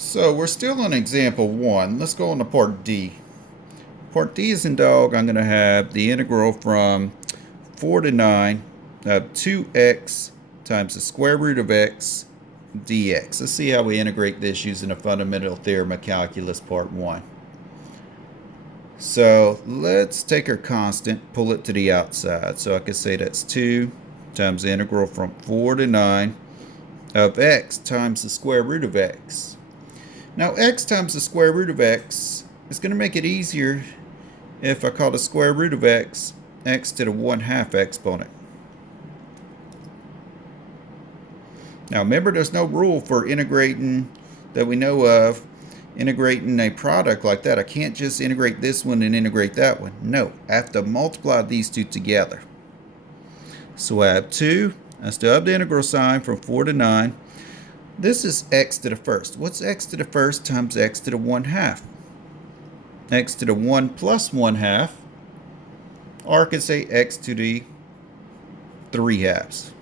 So we're still on example 1. Let's go on to part D. Part D is in dog. I'm going to have the integral from 4 to 9 of 2x times the square root of x dx. Let's see how we integrate this using the fundamental theorem of calculus part 1. So let's take our constant, pull it to the outside. So I could say that's 2 times the integral from 4 to 9 of x times the square root of x. Now x times the square root of x is going to make it easier if I call the square root of x x to the 1/2 exponent. Now remember, there's no rule for integrating that we know of, integrating a product like that. I can't just integrate this one and integrate that one. No, I have to multiply these two together. So I have 2. I still have the integral sign from 4 to 9. This is x to the first. What's x to the first times x to the 1/2? X to the 1 plus 1/2. Or I could say x to the 3/2.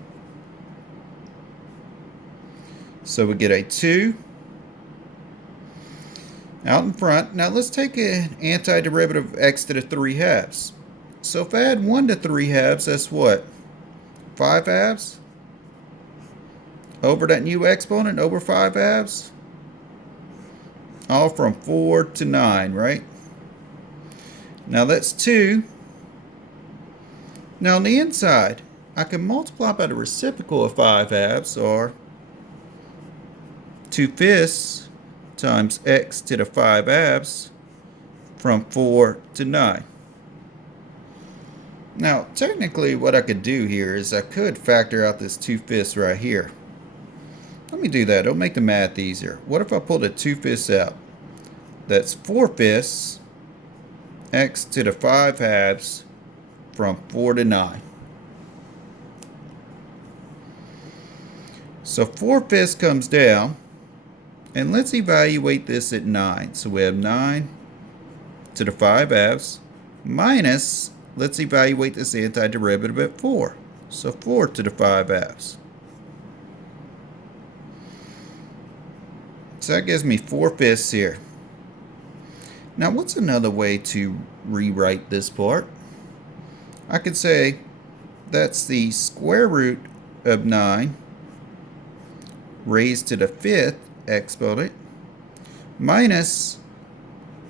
So we get a 2 out in front. Now let's take an antiderivative of x to the 3/2. So if I add 1 to 3/2, that's what? 5/2? Over that new exponent, over 5/2? All from 4 to 9, right? Now that's 2. Now on the inside, I can multiply by the reciprocal of 5/2, or 2/5 times x to the 5/2 from 4 to 9. Now, technically what I could do here is I could factor out this 2/5 right here. Let me do that. It'll make the math easier. What if I pull the 2/5 out? That's 4/5 x to the 5/2 from 4 to 9. So 4/5 comes down, and let's evaluate this at 9. So we have 9 to the 5/2 minus, let's evaluate this antiderivative at 4. So 4 to the 5/2. So that gives me 4/5 here. Now what's another way to rewrite this part? I could say that's the square root of 9 raised to the 5th exponent minus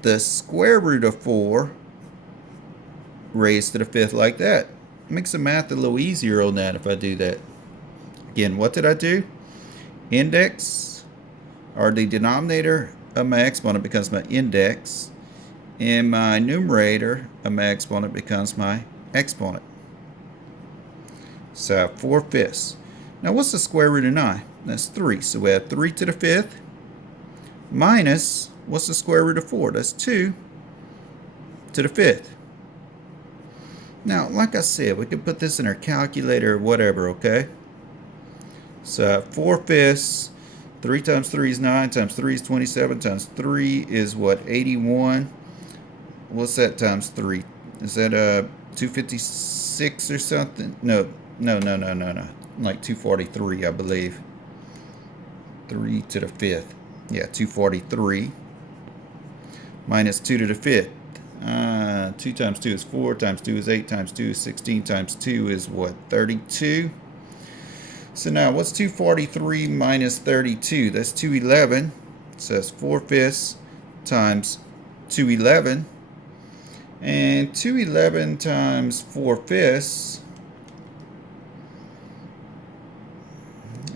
the square root of 4 raised to the 5th, like that. Makes the math a little easier on that if I do that. Again, what did I do? Index, or the denominator of my exponent becomes my index, and my numerator of my exponent becomes my exponent. So I have 4/5. Now what's the square root of 9? That's 3. So we have 3 to the 5th minus, what's the square root of 4? That's 2 to the 5th. Now, like I said, we can put this in our calculator or whatever, okay? So I have 4/5. 3 times 3 is 9, times 3 is 27, times 3 is what, 81? What's that times 3? Is that 256 or something? No. Like 243, I believe. 3 to the 5th. Yeah, 243. Minus 2 to the 5th. 2 times 2 is 4, times 2 is 8, times 2 is 16, times 2 is what, 32? So now, what's 243 minus 32? That's 211. So that's 4/5 times 211. And 211 times 4/5.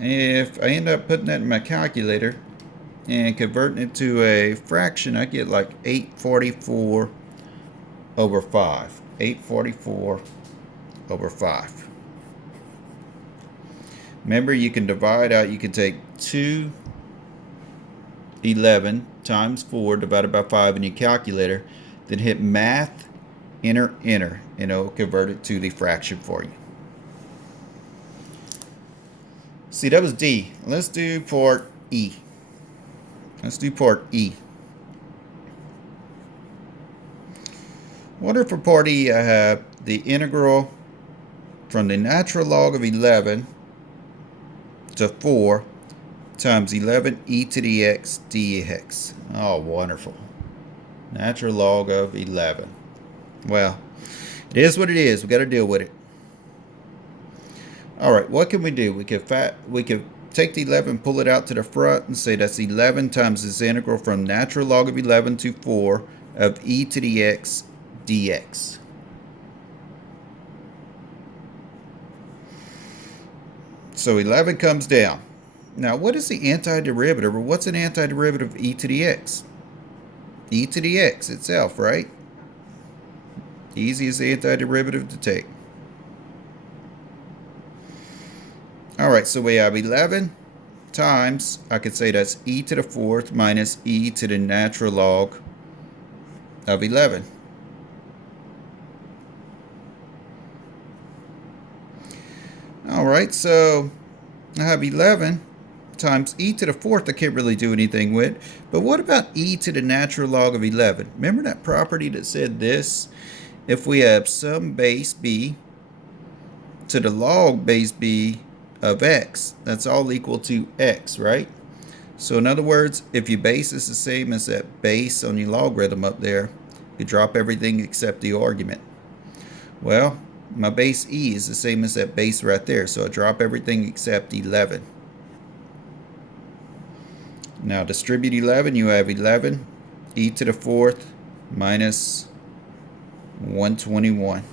If I end up putting that in my calculator and converting it to a fraction, I get like 844 over 5. 844 over 5. Remember, you can divide out. You can take 211 times 4 divided by 5 in your calculator, then hit math, enter, and it'll convert it to the fraction for you. See, that was D. Let's do part E. Let's do part E. What if for part E I have the integral from the natural log of 11 to 4 times 11 e to the x dx. Oh, wonderful. Natural log of 11. Well, it is what it is. We got to deal with it. All right, what can we do? We could take the 11, pull it out to the front, and say that's 11 times this integral from natural log of 11 to 4 of e to the x dx. So 11 comes down. Now, what is the antiderivative, or what's an antiderivative of e to the x? E to the x itself, right? Easiest antiderivative to take. All right, so we have 11 times, I could say that's e to the 4th minus e to the natural log of 11. All right, so I have 11 times e to the 4th I can't really do anything with. But what about e to the natural log of 11? Remember that property that said this? If we have some base b to the log base b of x, that's all equal to x, right? So in other words, if your base is the same as that base on your logarithm up there, you drop everything except the argument. Well, my base e is the same as that base right there, so I drop everything except 11. Now distribute 11, you have 11 e to the 4th minus 121.